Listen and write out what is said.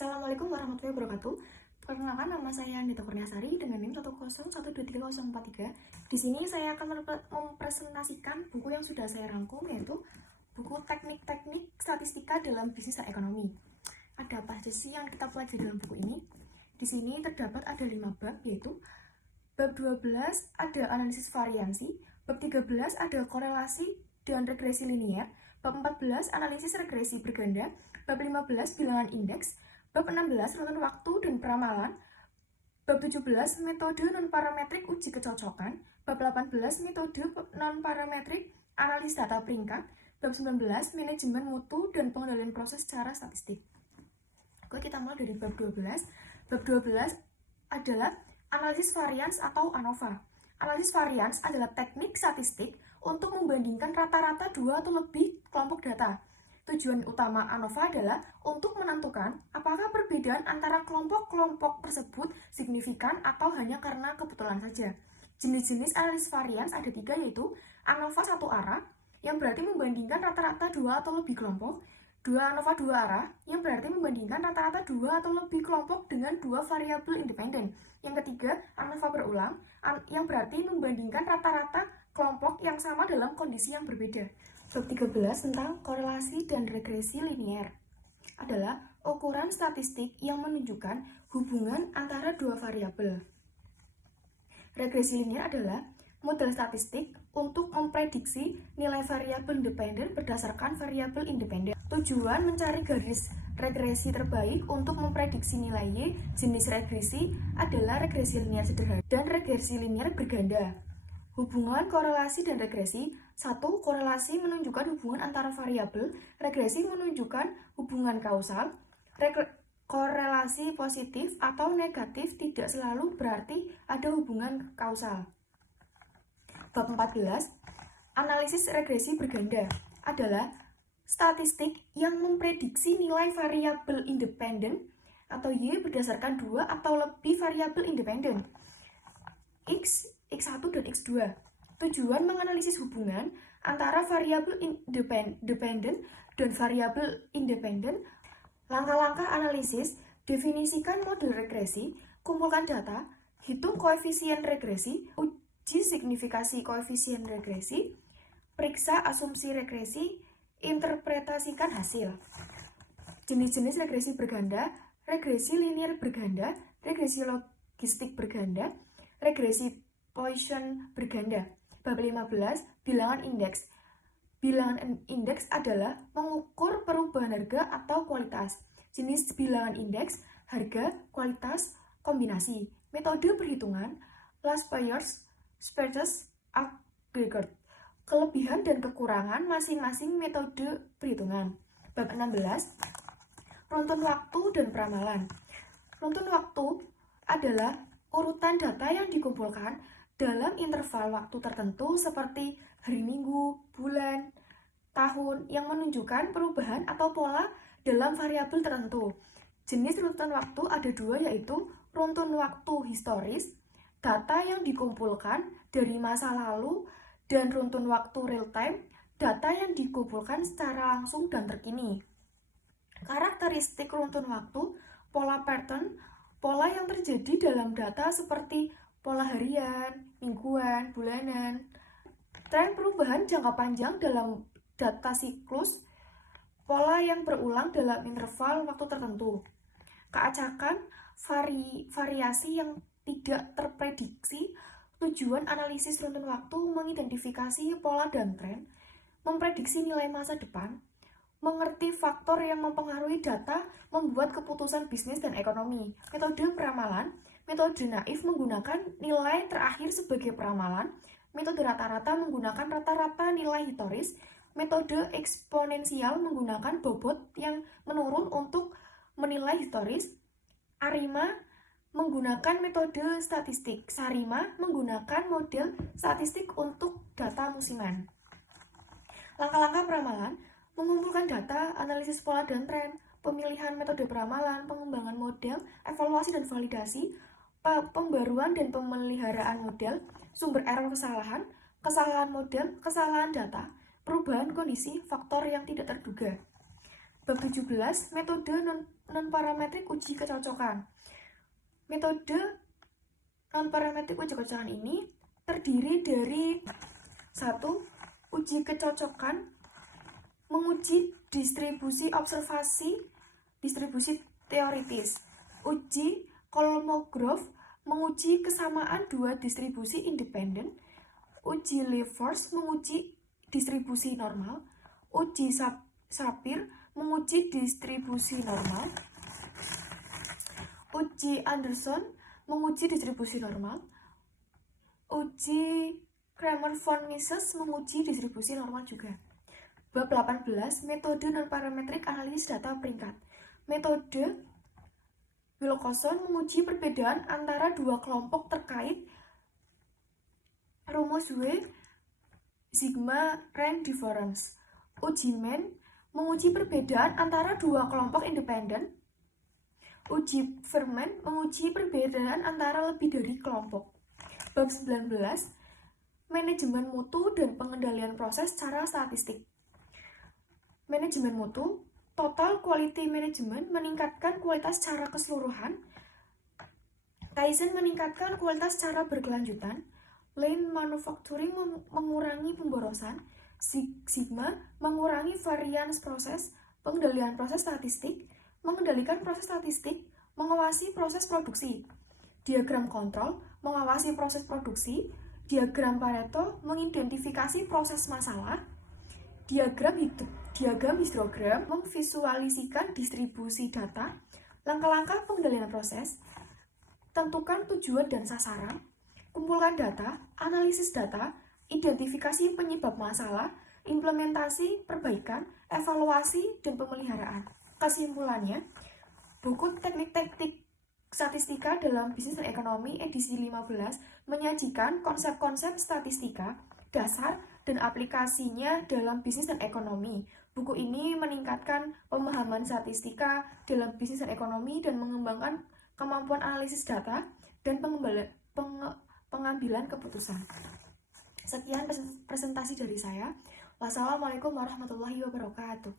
Assalamualaikum warahmatullahi wabarakatuh. Perkenalkan, nama saya Andita Kurniasari dengan NIM 1012303. Di sini saya akan mempresentasikan buku yang sudah saya rangkum, yaitu buku Teknik-Teknik Statistika dalam Bisnis dan Ekonomi. Ada apa saja sih yang kita pelajari dalam buku ini? Di sini terdapat ada 5 bab, yaitu bab 12 ada analisis variansi, bab 13 ada korelasi dan regresi linier, bab 14 analisis regresi berganda, bab 15 bilangan indeks, bab 16 runtun waktu dan peramalan, bab 17 metode non-parametrik uji kecocokan, bab 18 metode non-parametrik analis data peringkat, bab 19 manajemen mutu dan pengendalian proses secara statistik. Oke, kita mulai dari bab 12. Bab 12 adalah analisis varians atau ANOVA. Analisis varians adalah teknik statistik untuk membandingkan rata-rata dua atau lebih kelompok data. Tujuan utama ANOVA adalah untuk menentukan apakah perbedaan antara kelompok-kelompok tersebut signifikan atau hanya karena kebetulan saja. Jenis-jenis analisis varians ada 3, yaitu ANOVA satu arah, yang berarti membandingkan rata-rata dua atau lebih kelompok, ANOVA dua arah, yang berarti membandingkan rata-rata dua atau lebih kelompok dengan dua variabel independen. Yang ketiga, ANOVA berulang, yang berarti membandingkan rata-rata kelompok yang sama dalam kondisi yang berbeda. Bab 13 tentang korelasi dan regresi linier adalah ukuran statistik yang menunjukkan hubungan antara dua variabel. Regresi linier adalah model statistik untuk memprediksi nilai variabel independen berdasarkan variabel independen. Tujuan mencari garis regresi terbaik untuk memprediksi nilai Y. Jenis regresi adalah regresi linier sederhana dan regresi linier berganda. Hubungan korelasi dan regresi. 1. Korelasi menunjukkan hubungan antara variabel. Regresi menunjukkan hubungan kausal. Korelasi positif atau negatif tidak selalu berarti ada hubungan kausal. Bab 14. Analisis regresi berganda adalah statistik yang memprediksi nilai variabel independen atau Y berdasarkan dua atau lebih variabel independen, X1 dan X2. Tujuan menganalisis hubungan antara variabel independen dan variabel independen. Langkah-langkah analisis: definisikan model regresi, kumpulkan data, hitung koefisien regresi, uji signifikasi koefisien regresi, periksa asumsi regresi, interpretasikan hasil. Jenis-jenis regresi berganda: regresi linier berganda, regresi logistik berganda, regresi Poisson berganda. Bab 15, bilangan indeks. Bilangan indeks adalah mengukur perubahan harga atau kualitas. Jenis bilangan indeks: harga, kualitas, kombinasi. Metode perhitungan: last price, spreadsheet, aggregate. Kelebihan dan kekurangan masing-masing metode perhitungan. Bab 16, runtun waktu dan peramalan. Runtun waktu adalah urutan data yang dikumpulkan dalam interval waktu tertentu seperti hari minggu, bulan, tahun yang menunjukkan perubahan atau pola dalam variabel tertentu. Jenis runtun waktu ada 2, yaitu runtun waktu historis, data yang dikumpulkan dari masa lalu, dan runtun waktu real time, data yang dikumpulkan secara langsung dan terkini. Karakteristik runtun waktu: pola pattern, pola yang terjadi dalam data seperti pola harian, mingguan, bulanan. Tren perubahan jangka panjang dalam data siklus, pola yang berulang dalam interval waktu tertentu. Keacakan, variasi yang tidak terprediksi. Tujuan analisis runtun waktu: mengidentifikasi pola dan tren, memprediksi nilai masa depan, mengerti faktor yang mempengaruhi data, membuat keputusan bisnis dan ekonomi. Metode peramalan: metode naif menggunakan nilai terakhir sebagai peramalan. Metode rata-rata menggunakan rata-rata nilai historis. Metode eksponensial menggunakan bobot yang menurun untuk menilai historis. ARIMA menggunakan metode statistik. SARIMA menggunakan model statistik untuk data musiman. Langkah-langkah peramalan: mengumpulkan data, analisis pola dan tren, pemilihan metode peramalan, pengembangan model, evaluasi dan validasi, pembaruan dan pemeliharaan model, sumber error kesalahan, kesalahan model, kesalahan data, perubahan kondisi, faktor yang tidak terduga. Bab 17, metode non-parametrik uji kecocokan. Metode non-parametrik uji kecocokan ini terdiri dari 1. Uji kecocokan menguji distribusi observasi, distribusi teoritis. Uji Kolmogorov menguji kesamaan dua distribusi independen. Uji Lefors menguji distribusi normal. Uji Sapir menguji distribusi normal. Uji Anderson menguji distribusi normal. Uji Kramer-von Mises menguji distribusi normal juga. Bab 18, metode non-parametrik analisis data peringkat. Metode Wilcoxon menguji perbedaan antara dua kelompok terkait rumus W sigma rank difference. Uji Mann menguji perbedaan antara dua kelompok independen. Uji Fermat menguji perbedaan antara lebih dari kelompok. Bab 19, manajemen mutu dan pengendalian proses secara statistik. Manajemen mutu, total quality management meningkatkan kualitas secara keseluruhan. Kaizen meningkatkan kualitas secara berkelanjutan. Lean manufacturing mengurangi pemborosan. Sigma mengurangi varians proses, pengendalian proses statistik, mengendalikan proses statistik, mengawasi proses produksi. Diagram kontrol mengawasi proses produksi. Diagram Pareto mengidentifikasi proses masalah. Diagram histogram memvisualisikan distribusi data. Langkah-langkah pengendalian proses. Tentukan tujuan dan sasaran. Kumpulkan data, analisis data, identifikasi penyebab masalah, implementasi, perbaikan, evaluasi, dan pemeliharaan. Kesimpulannya, buku teknik-teknik statistika dalam bisnis dan ekonomi edisi 15 menyajikan konsep-konsep statistika, dasar, dan aplikasinya dalam bisnis dan ekonomi. Buku ini meningkatkan pemahaman statistika dalam bisnis dan ekonomi dan mengembangkan kemampuan analisis data dan pengambilan keputusan. Sekian presentasi dari saya. Wassalamualaikum warahmatullahi wabarakatuh.